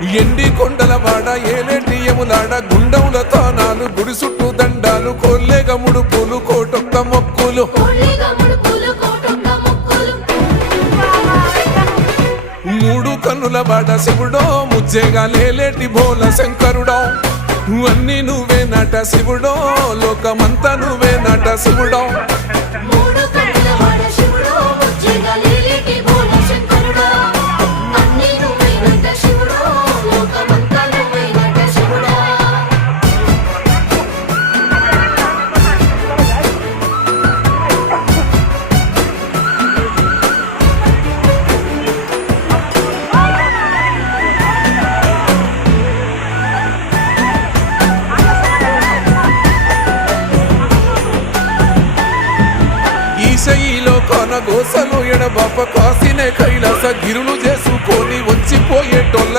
ఎండి కొండల వాడ ఏలేటి యములాడ గుండముల తానాలు గుడి చుట్టూ దండాలు కొల్లేగ ముడుపులు కోటొక్క మొక్కులు మూడు కన్నుల వాడ శివుడో ముజ్జేగా లేలేటి భోల శంకరుడో అన్ని నువ్వే నట శివుడో లోకమంతా నువ్వే నట శివుడో ఈశయిలో కొన గోసలు ఎడబాప కాసినే కైలాస గిరులు చేసుకొని వచ్చిపోయేటోళ్ళ